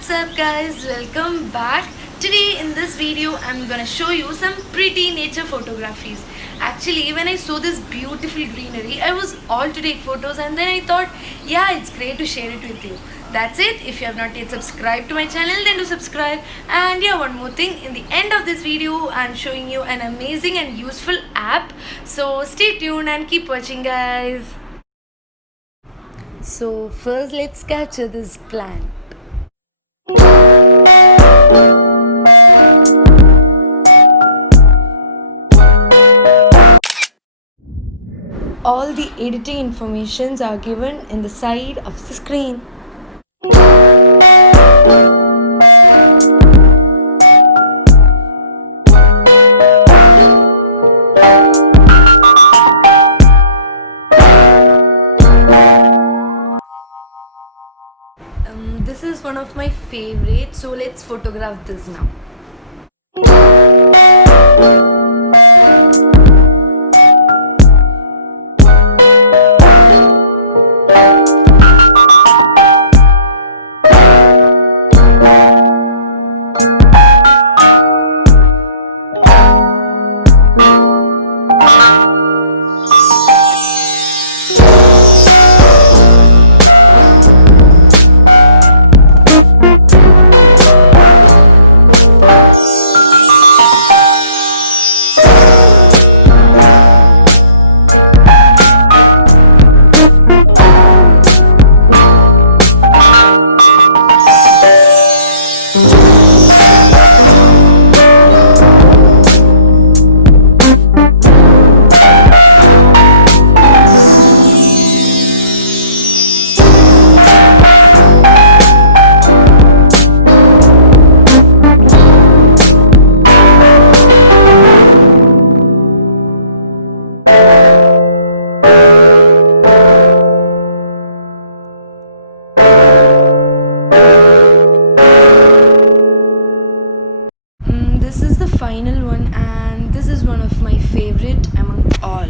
What's up guys, welcome back. Today in this video I'm gonna show you some pretty nature photographies. Actually, when I saw this beautiful greenery, I was all to take photos and then I thought, yeah, it's great to share it with you. That's it. If you have not yet subscribed to my channel, then do subscribe. And yeah, one more thing, in the end of this video I'm showing you an amazing and useful app. So stay tuned and keep watching guys. So first let's capture this plant. All the editing informations are given in the side of the screen. This is one of my favorites, so let's photograph this now. This is the final one and this is one of my favorite among all.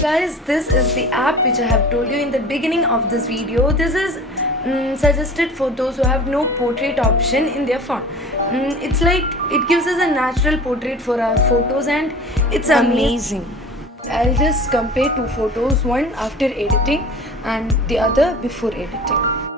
Guys, this is the app which I have told you in the beginning of this video. This is suggested for those who have no portrait option in their phone. It's like it gives us a natural portrait for our photos and it's amazing. I'll just compare two photos, one after editing and the other before editing.